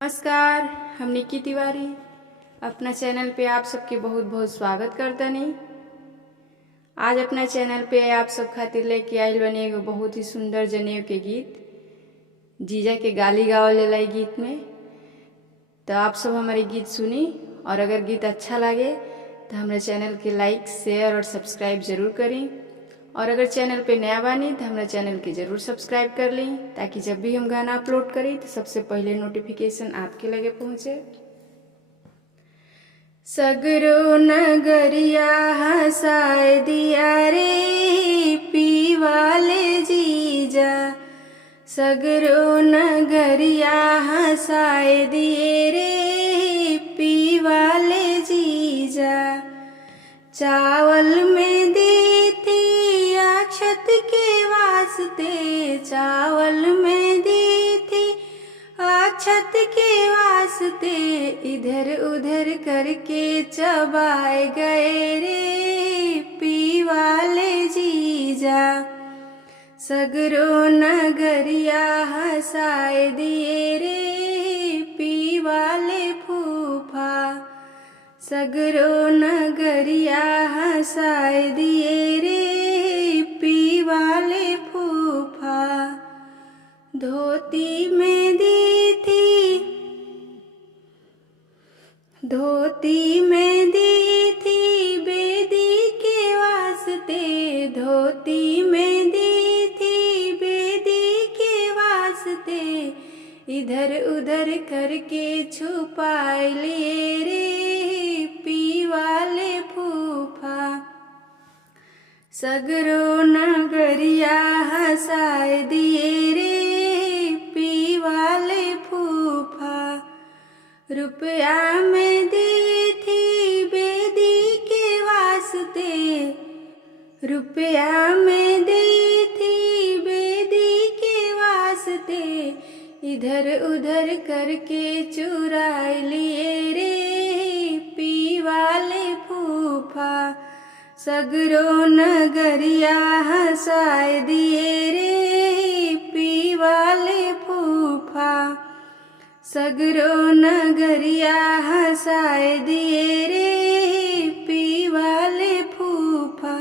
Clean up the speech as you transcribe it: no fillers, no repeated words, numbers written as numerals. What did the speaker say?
नमस्कार, हम निक्की तिवारी अपना चैनल पे आप सबके बहुत बहुत स्वागत करतनी। आज अपना चैनल पे आप सब खातिर लेके आइल बनी एगो बहुत ही सुंदर जनेऊ के गीत। जीजा के गाली गावल जाला ई गीत में। तो आप सब हमारे गीत सुनी और अगर गीत अच्छा लगे तो हमारे चैनल के लाइक शेयर और सब्सक्राइब जरूर करी। और अगर चैनल पे नया बानी तो हमारे चैनल के जरूर सब्सक्राइब कर ली, ताकि जब भी हम गाना अपलोड करी तो सबसे पहले नोटिफिकेशन आपके लगे पहुँचे। सगरो नगरिया हंसाए दिया रे पीवाले जीजा, सगरो नगरिया हंसाए दिए रे पीवाले जीजा। चावल में दी थी अक्षत के वास्ते, चावल में दी थी अक्षत के वास्ते, इधर उधर करके चबाए गए रे पीवाले जीजा। सगरो नगरिया हंसाए दिए रे पीवाले फूफा, सगरो नगरिया हंसाए दिए रे पीवाले फूफा। धोती में दी थी, धोती में दी थी बेदी के वास्ते, धोती में दी थी बेदी के वास्ते, इधर उधर करके छुपाए लिए रे पीवाले फूफा। सगरो नगरिया हंसाए दिए रे पीवाले फूफा। रुपया में दी थी बेदी के वास्ते, रुपया में दी थी बेदी के वास्ते, इधर उधर करके चुराए लिए रे पीवाले फूफा। सगरो नगरिया हंसाए दिए रे पीवाले फूफा, सगरो नगरिया हंसाए दिए रे पीवाले फूफा।